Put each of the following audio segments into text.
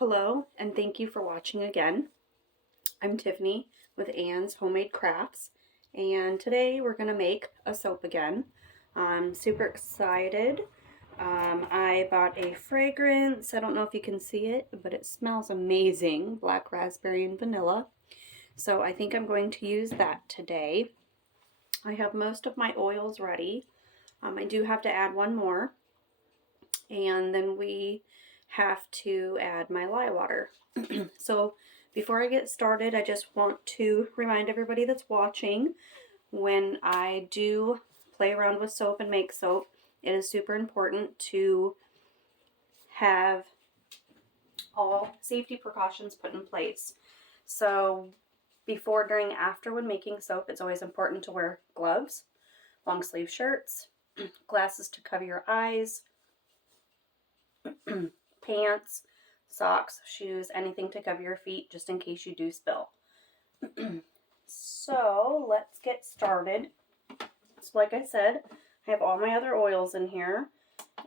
Hello, and thank you for watching again. I'm Tiffany with Ann's Homemade Crafts, and today we're going to make a soap again. I'm super excited. I bought a fragrance. I don't know if you can see it, but it smells amazing, black raspberry and vanilla. So I think I'm going to use that today. I have most of my oils ready. I do have to add one more, and then we have to add my lye water. So before I get started, I just want to remind everybody that's watching, when I do play around with soap and make soap, it is super important to have all safety precautions put in place. So before, during, after when making soap, it's always important to wear gloves, long sleeve shirts, glasses to cover your eyes, pants, socks, shoes, anything to cover your feet just in case you do spill. So let's get started. So like I said, I have all my other oils in here,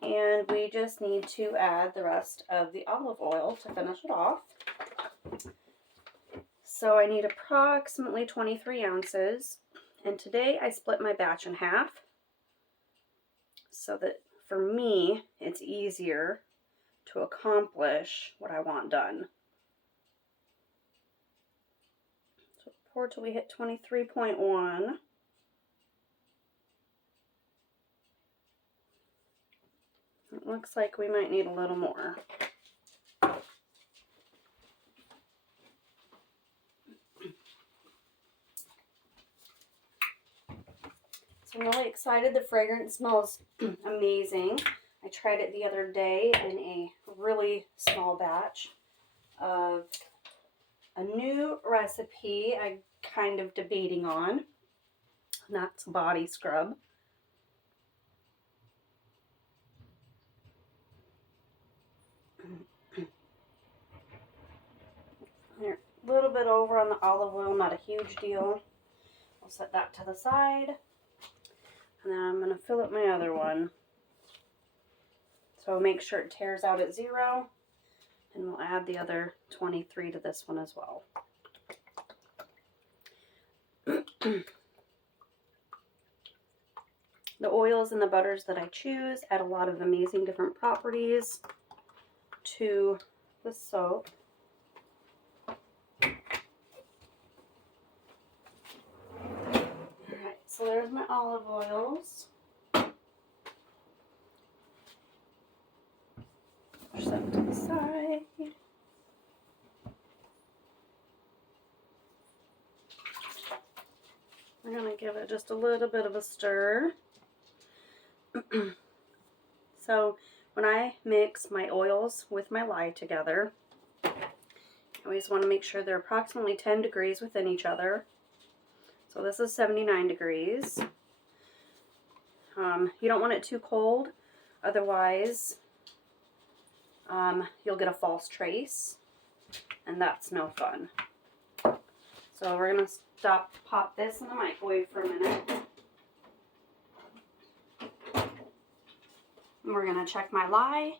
and we just need to add the rest of the olive oil to finish it off. So I need approximately 23 ounces, and today I split my batch in half so that for me it's easier to accomplish what I want done. So pour till we hit 23.1. It looks like we might need a little more. So I'm really excited. The fragrance smells amazing. I tried it the other day in a really small batch of a new recipe I'm kind of debating on. And that's body scrub. They're a little bit over on the olive oil, not a huge deal. I'll set that to the side. And then I'm going to fill up my other one. So make sure it tears out at 0. And we'll add the other 23 to this one as well. The oils and the butters that I choose add a lot of amazing different properties to the soap. Alright, so there's my olive oils. Push that to the side. We're going to give it just a little bit of a stir. So when I mix my oils with my lye together, I always want to make sure they're approximately 10 degrees within each other. So this is 79 degrees. You don't want it too cold, otherwise you'll get a false trace, and that's no fun. So we're going to pop this in the microwave for a minute. And we're going to check my lye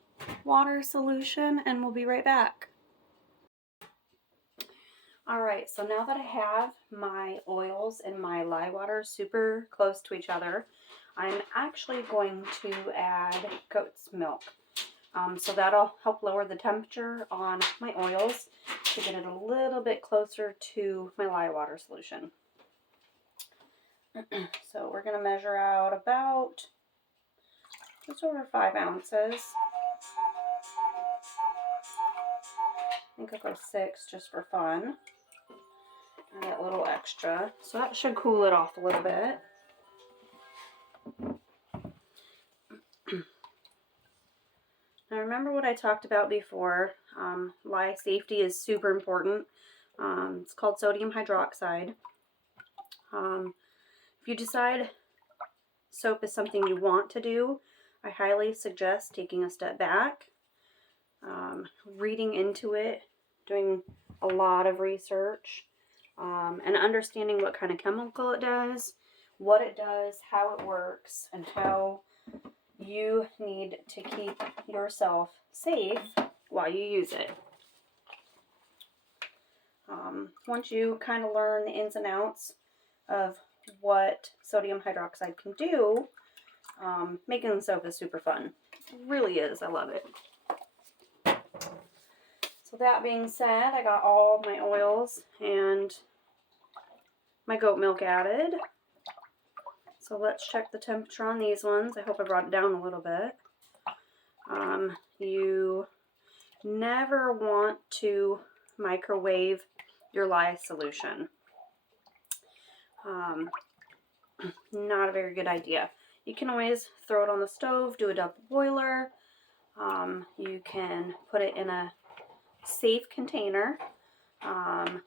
water solution, and we'll be right back. Alright, so now that I have my oils and my lye water super close to each other, I'm actually going to add goat's milk. So that'll help lower the temperature on my oils to get it a little bit closer to my lye water solution. So we're going to measure out about just over 5 ounces. I think I'll go 6 just for fun. Add that little extra. So that should cool it off a little bit. Now remember what I talked about before. Lye safety is super important. It's called sodium hydroxide. If you decide soap is something you want to do, I highly suggest taking a step back, reading into it, doing a lot of research, and understanding what kind of chemical it does, what it does, how it works, and how you need to keep yourself safe while you use it. Once you kind of learn the ins and outs of what sodium hydroxide can do, making the soap is super fun. It really is. I love it. So that being said, I got all my oils and my goat milk added. So let's check the temperature on these ones. I hope I brought it down a little bit. You never want to microwave your lye solution. Not a very good idea. You can always throw it on the stove, do a double boiler. You can put it in a safe container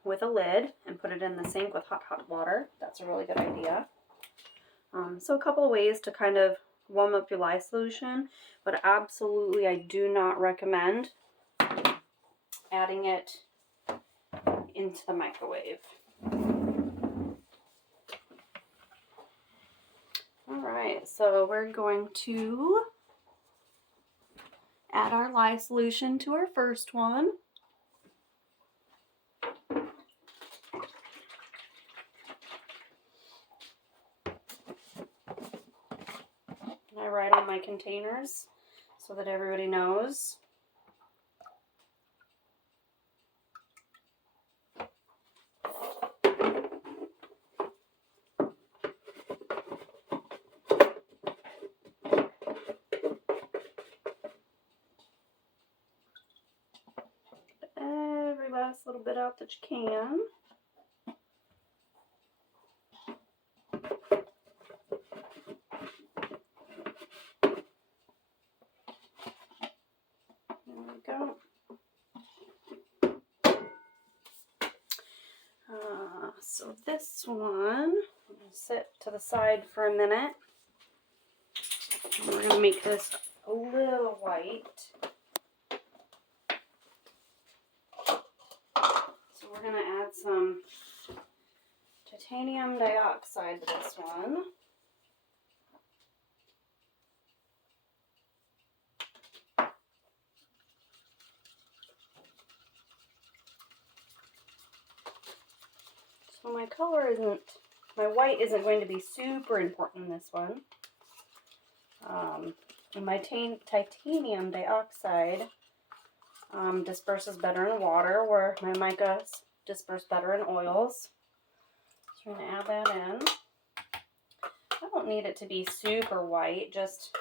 with a lid and put it in the sink with hot water. That's a really good idea. So a couple of ways to kind of warm up your lye solution, but absolutely I do not recommend adding it into the microwave. Alright, so we're going to add our lye solution to our first one. I write on my containers so that everybody knows. Every last little bit out that you can. Go. So this one, will sit to the side for a minute. And we're going to make this a little white. So we're going to add some titanium dioxide to this one. So my white isn't going to be super important in this one. And my titanium dioxide disperses better in water, where my mica disperse better in oils. So we're going to add that in. I don't need it to be super white, just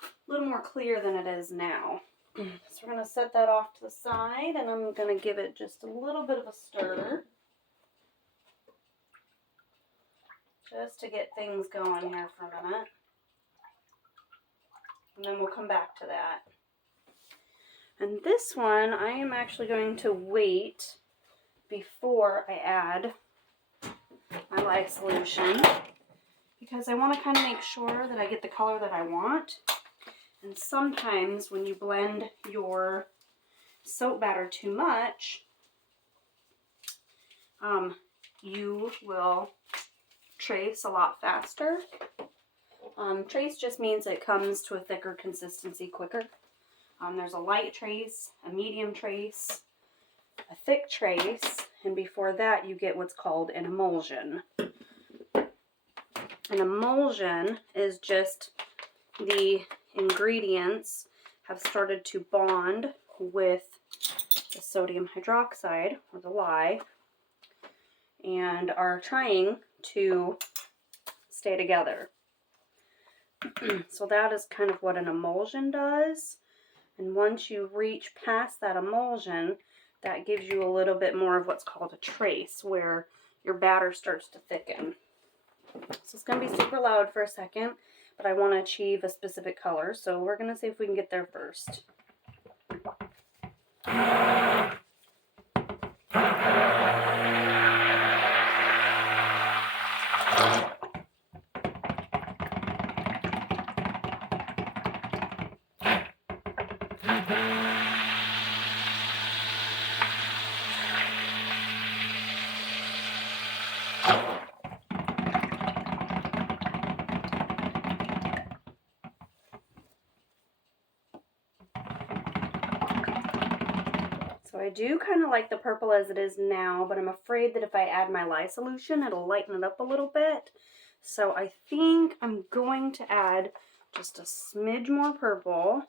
a little more clear than it is now. So we're going to set that off to the side, and I'm going to give it just a little bit of a stir. Just to get things going here for a minute. And then we'll come back to that. And this one, I am actually going to wait before I add my lye solution, because I want to kind of make sure that I get the color that I want. And sometimes when you blend your soap batter too much, you will trace a lot faster. Trace just means it comes to a thicker consistency quicker. There's a light trace, a medium trace, a thick trace, and before that you get what's called an emulsion. An emulsion is just the ingredients have started to bond with the sodium hydroxide, or the lye, and are trying to stay together. So that is kind of what an emulsion does. And once you reach past that emulsion, that gives you a little bit more of what's called a trace, where your batter starts to thicken. So it's going to be super loud for a second, but I want to achieve a specific color. So we're going to see if we can get there first. So I do kind of like the purple as it is now, but I'm afraid that if I add my lye solution, it'll lighten it up a little bit. So I think I'm going to add just a smidge more purple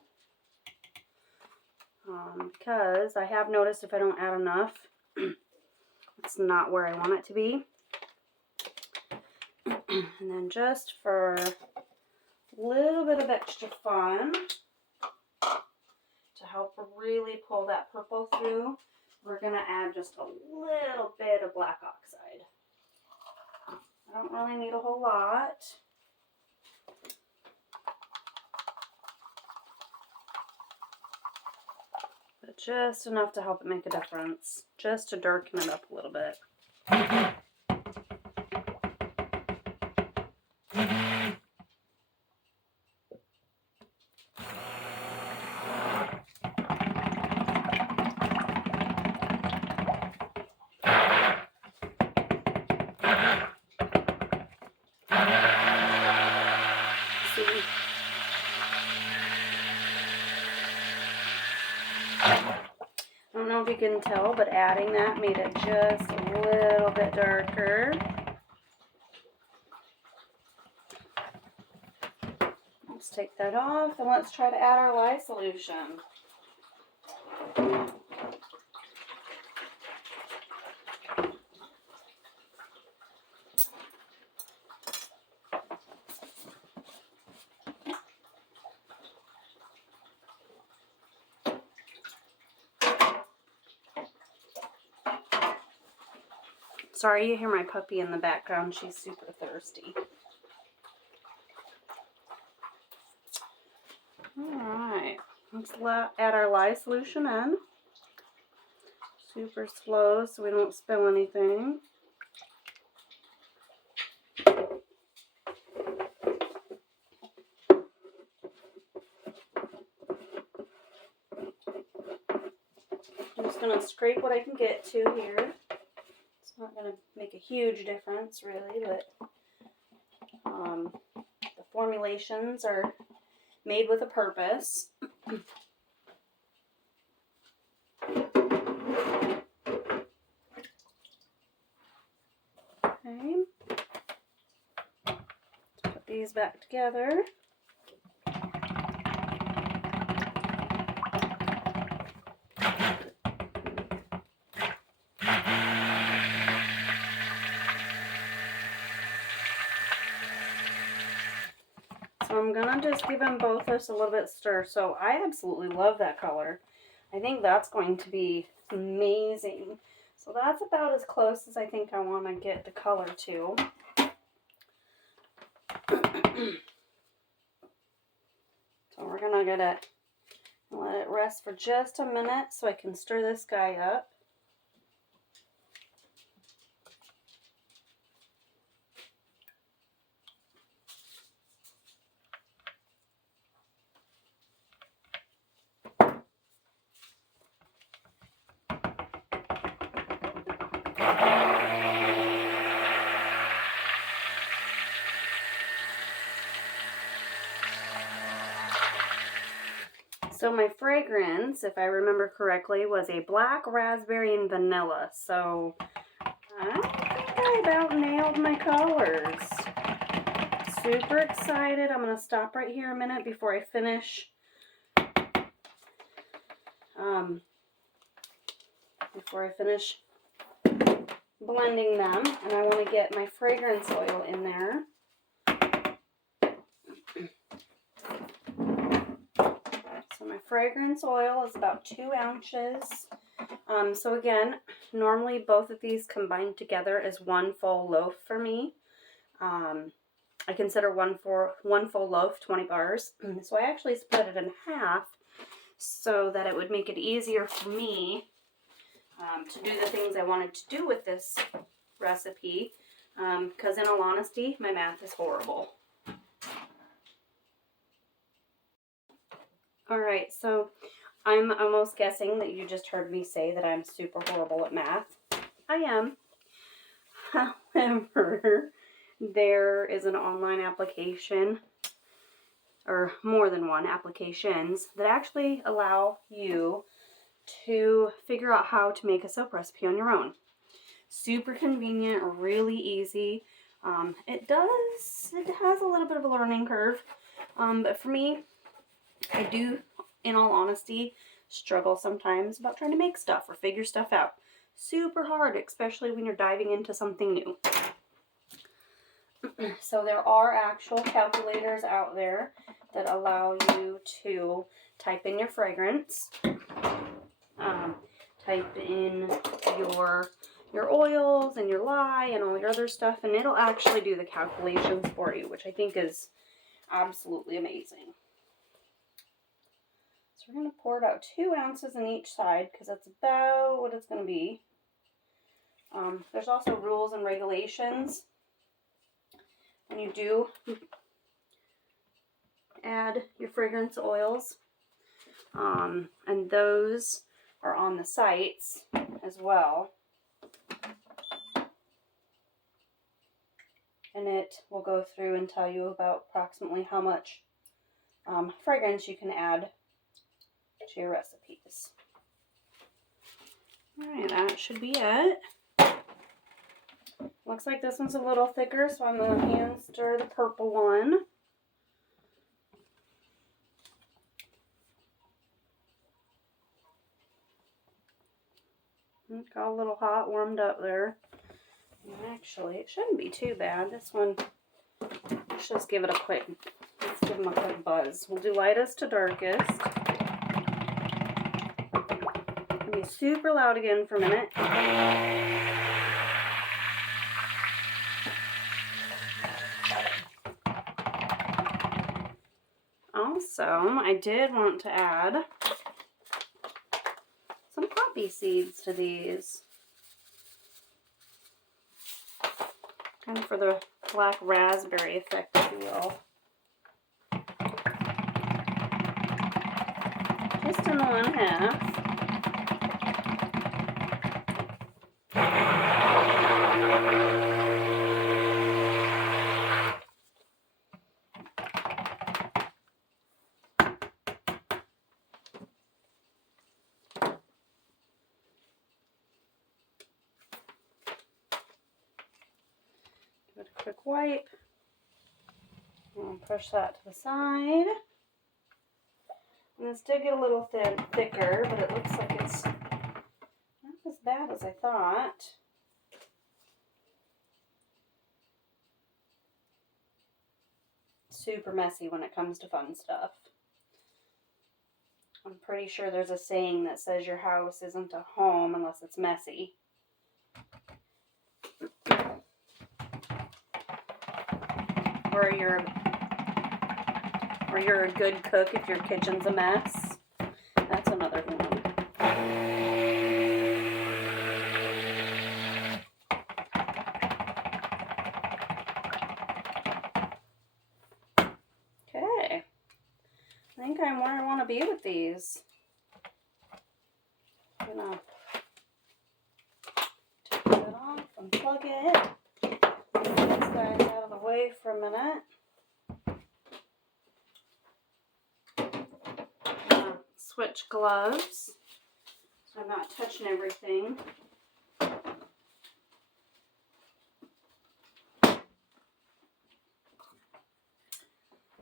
because I have noticed if I don't add enough, it's not where I want it to be. And then just for a little bit of extra fun, to help really pull that purple through, we're going to add just a little bit of black oxide. I don't really need a whole lot. But just enough to help it make a difference. Just to darken it up a little bit. I don't know if you can tell, but adding that made it just a little bit darker. Let's take that off and let's try to add our lye solution. Sorry you hear my puppy in the background. She's super thirsty. Alright, let's add our lye solution in. Super slow so we don't spill anything. I'm just going to scrape what I can get to here. It's not going to make a huge difference really, but the formulations are made with a purpose. Okay. Let's put these back together. So I'm going to just give them both just a little bit stir. So I absolutely love that color. I think that's going to be amazing. So that's about as close as I think I want to get the color to. So we're going to let it rest for just a minute so I can stir this guy up. So my fragrance, if I remember correctly, was a black raspberry and vanilla. So I think I about nailed my colors. Super excited. I'm going to stop right here a minute before I finish blending them. And I want to get my fragrance oil in there. So my fragrance oil is about 2 ounces. So again, normally both of these combined together is 1 full loaf for me. I consider one full loaf 20 bars. So I actually split it in half so that it would make it easier for me to do the things I wanted to do with this recipe. Because in all honesty, my math is horrible. Alright, so I'm almost guessing that you just heard me say that I'm super horrible at math. I am. However, there is an online application, or more than one applications, that actually allow you to figure out how to make a soap recipe on your own. Super convenient, really easy. It has a little bit of a learning curve, but for me, I do, in all honesty, struggle sometimes about trying to make stuff or figure stuff out. Super hard, especially when you're diving into something new. So there are actual calculators out there that allow you to type in your fragrance, type in your oils and your lye and all your other stuff, and it'll actually do the calculations for you, which I think is absolutely amazing. So we're going to pour about 2 ounces in each side because that's about what it's going to be. There's also rules and regulations when you do add your fragrance oils, and those are on the sites as well, and it will go through and tell you about approximately how much fragrance you can add to your recipes. Alright, that should be it. Looks like this one's a little thicker, so I'm going to hand stir the purple one. It got a little hot, warmed up there. And actually, it shouldn't be too bad. This one, let's just give it a quick, let's give them a quick buzz. We'll do lightest to darkest. It'll be super loud again for a minute. Also, I did want to add some poppy seeds to these. Kind of for the black raspberry effect, if you will. Just in the 1/2. Give it a quick wipe. And push that to the side. And this did get a little thicker, but it looks like it's not as bad as I thought. Super messy when it comes to fun stuff. I'm pretty sure there's a saying that says your house isn't a home unless it's messy. Or you're a good cook if your kitchen's a mess. That's another one. Okay. I think I'm where I want to be with these. I'm gonna take it off and plug it. Get these guys out of the way for a minute. Switch gloves so I'm not touching everything.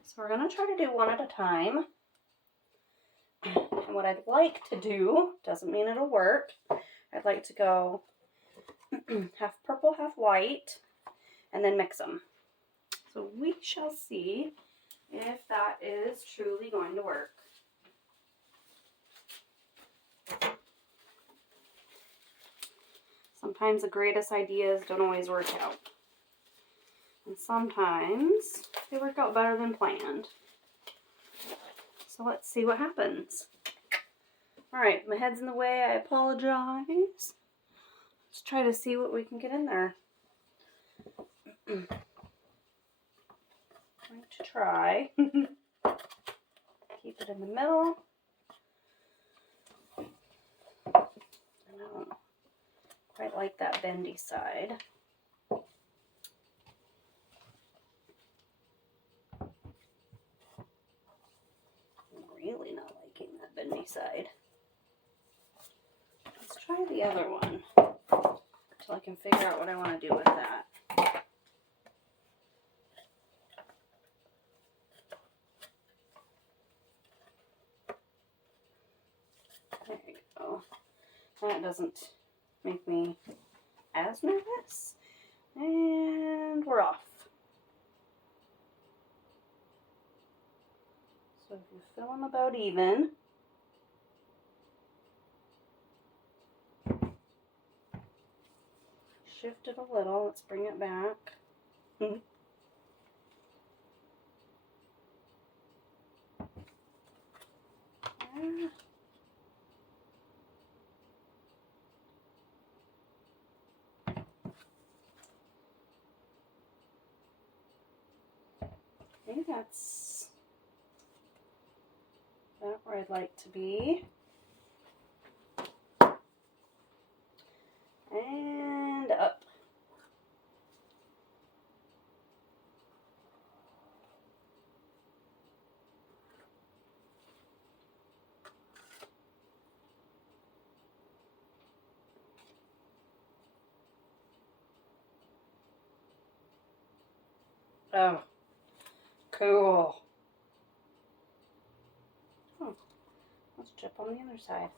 So we're going to try to do one at a time. And what I'd like to do, doesn't mean it'll work, I'd like to go half purple, half white, and then mix them. So we shall see if that is truly going to work. Sometimes the greatest ideas don't always work out. And sometimes they work out better than planned. So let's see what happens. Alright, my head's in the way, I apologize. Let's try to see what we can get in there. I'm going to try. Keep it in the middle. I don't quite like that bendy side. I'm really not liking that bendy side. try the other one until I can figure out what I want to do with that. There you go. That doesn't make me as nervous. And we're off. So if you fill them about even, shift it a little. Let's bring it back. Maybe that's about where I'd like to be. And up. Oh, cool. Oh, let's chip on the other side.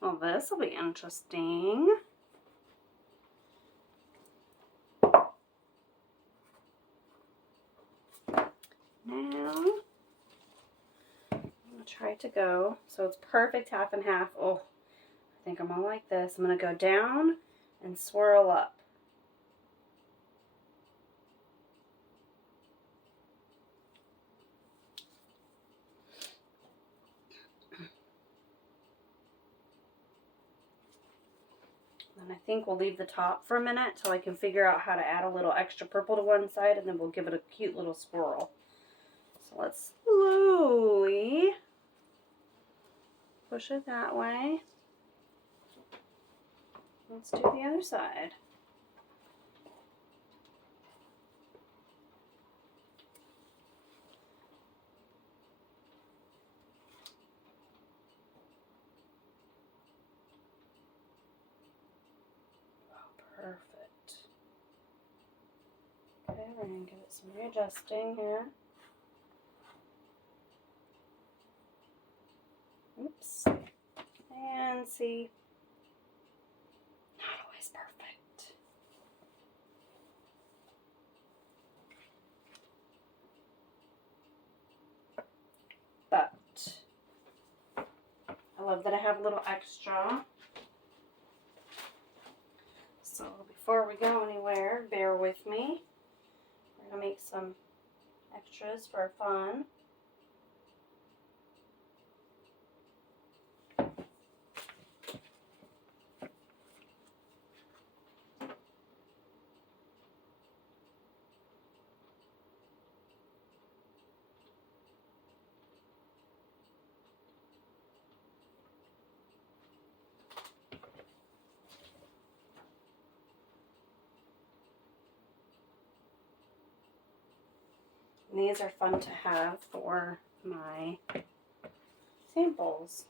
Well, this will be interesting. Now, I'm going to try to go, so it's perfect half and half. Oh, I think I'm gonna like this. I'm going to go down and swirl up. And I think we'll leave the top for a minute till I can figure out how to add a little extra purple to one side, and then we'll give it a cute little swirl. So let's slowly push it that way. Let's do the other side. Perfect. Okay, we're going to give it some readjusting here. Oops. And see. Not always perfect. But I love that I have a little extra. So before we go anywhere, bear with me. We're going to make some extras for fun. And these are fun to have for my samples.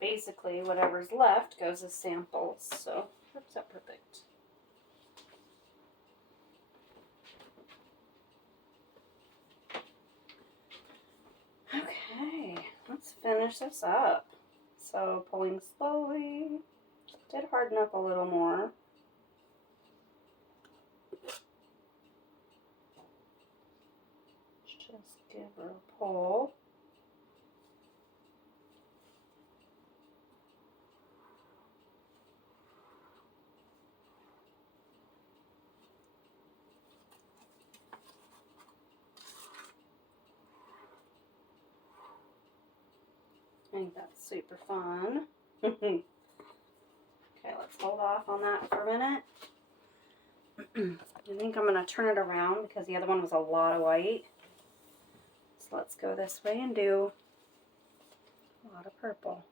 Basically, whatever's left goes as samples, so works out perfect. Okay, let's finish this up. So pulling slowly, did harden up a little more. Just give her a pull. think that's super fun. Okay, let's hold off on that for a minute. I think I'm going to turn it around because the other one was a lot of white. So let's go this way and do a lot of purple.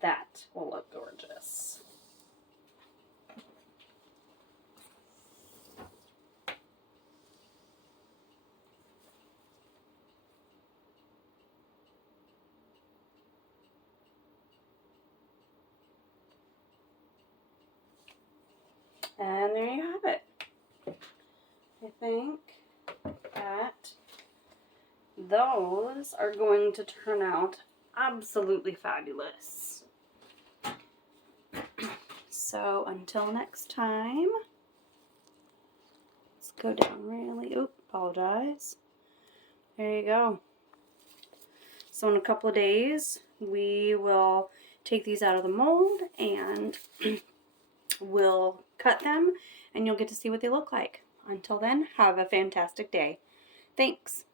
That will look gorgeous. And there you have it. I think that those are going to turn out absolutely fabulous. So until next time, let's go down really, apologize. There you go. So in a couple of days, we will take these out of the mold and we'll cut them and you'll get to see what they look like. Until then, have a fantastic day. Thanks.